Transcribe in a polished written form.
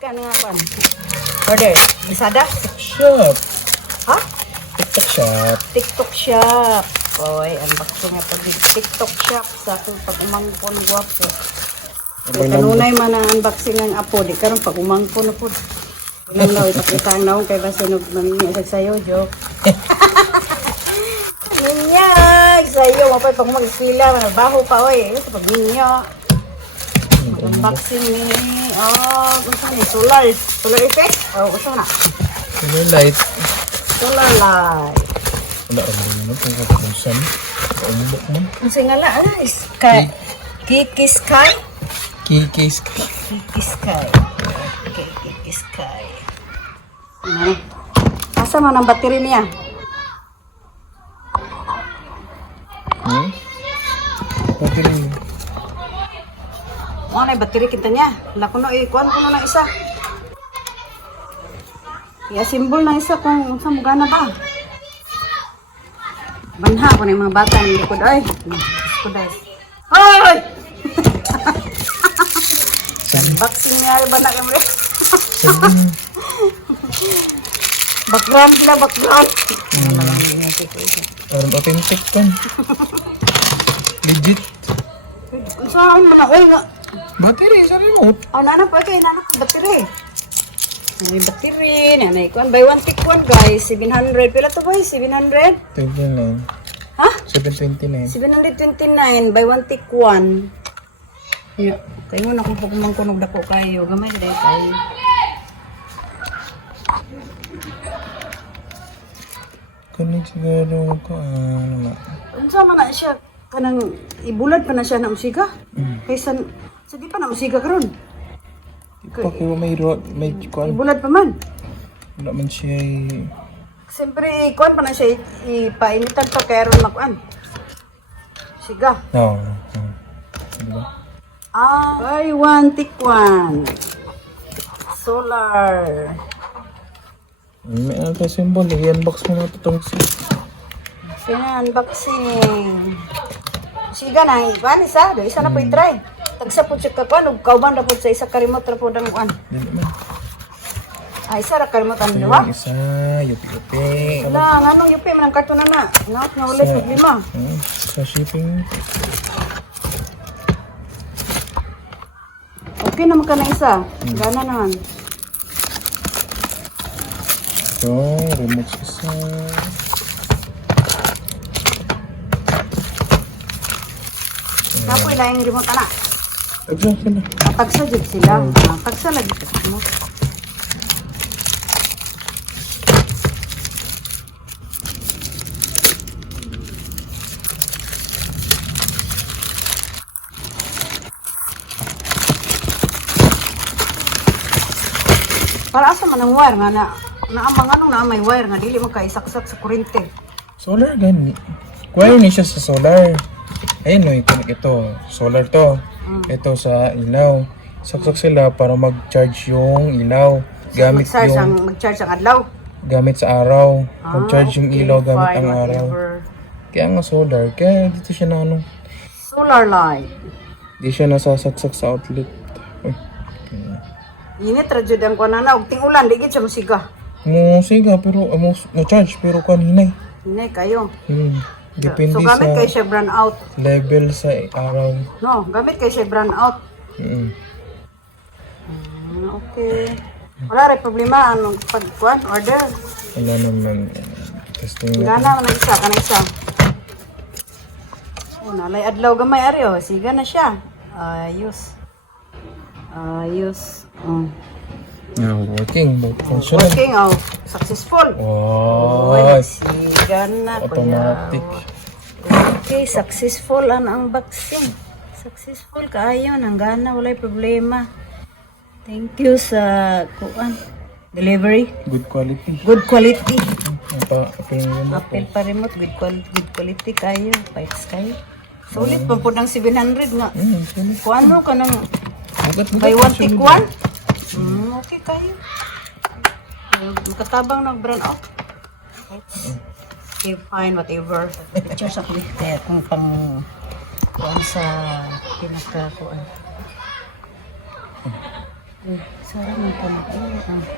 ka na nga pan. Order. Lazada? Shop. Ha? TikTok shop. TikTok shop. Oy, unboxing nga pag TikTok shop sa akong pag-umangkon gwapo. Kanunay man ang unboxing ng apo. Di karon pag umangkon na po. Walang daw ipakita ang naong kay basinog mangyayag sa'yo, joke. Mangyayag sa'yo. Mapay pag mag-sila, manabaho pa, oy. Sa pag-ninyo. Unboxing ni, gusto ni, solar effect? Gusto na. Ano light? Solar light. Wala rin naman kung kakusan. Kaumbok mo. Ang singala, Sky. Kiki Sky? Kiki Sky. Kiki Sky. Okay, Kiki Sky. Asa man ang battery niya? Pwede rin. Ano na yung battery kita niya? Wala ko na, ikuhan ko na ng isa. I-assemble ng isa kung saan mo gana ba. Banha ko na yung mga bata ng likod. Ay! Likod ay. Ay! Unboxing niya, ba na kayo? Background sila, background. Parang authentic kan. Legit. Saan mo na? Uy, Battery sa remote. nanak pa kayo, nanak battery. May battery, nanay ko. Buy one, take one, guys. 700. Pila to, guys? 700? 29. Ha? 729. 729. Buy one, take one. Yeah. Kayo mo na kung pagkumangkunog dako kayo. Gamay dahil kayo. Kunin siguro ko. Ano Ano sama na siya? Kanang ibulad pa na siya na musiga? Kaysa di pa na musiga karon. Pakiwa may kuan. Ibulad pa man. Wala man siya Siyempre, ikuan pa na siya. Ipainitan pa kaya ron makuan. Siga. No. Diba? Buy one, take one. Solar. May ano tayo symbol. I-unbox mo na itong Sina unboxing. Siga na, ikuan isa. Do isa na po i-try. Tagsa po siya kakuan. Ug kauban na po sa isa karimot na po ng kuan. Dili man. Isa ra karimot ang diwa. Isa, yupi-yupi. Wala, nga nung yupi, manang karton na na. Nga ulit, problema. Sa shipping. Okay naman ka na isa. Gana naman. So, remote isa. Napoy lang yung remote na. Agsa sila. Tagsa dyan sila. Tagsa lagi ka. Para asa man ang wire nga na naamang anong na may wire nga dili magkaisaksak sa kuryente. Solar gani. Wire ni siya sa solar. Ayun no, ito. Solar to. Ito sa ilaw. Saksak sila para mag-charge yung ilaw. Gamit Mag-charge ang adlaw. Gamit sa araw. Mag-charge yung ilaw gamit ang araw. Whatever. Kaya nga solar. Kaya dito siya na ano. Solar light. Di siya nasasaksak sa outlet. Uy. Init ra jud ang kuan na og ting-ulan di gid siya musiga. Siga pero mo charge pero kaninay. Hinay kayo. Depende So gamit sa kay siya brand out. level sa araw. No, gamit kay siya brand out. Okay. Wala rin problema anong pagkuan order. Wala naman. Testing na. Gana man ang isa kana isa. Oh, nalay adlaw gamay ari oh. Siga na siya. Ayos. Working. Functional. Working oh. Successful. Wow. Siga na. Automatic. Okay, successful ang unboxing. Successful kaayo nang gana walay problema. Thank you sa kuan delivery. Good quality. Good quality. Apil Pa remote good quality kayo. Fights kayo. Sulit pa po ng 700 nga. Kuan mo ka ng buy one take one. Okay kayo. Makatabang ng brand out. Okay, fine, whatever. Picture sa kulit kung pang kuan sa pinaka kuan. Sarap ng pala.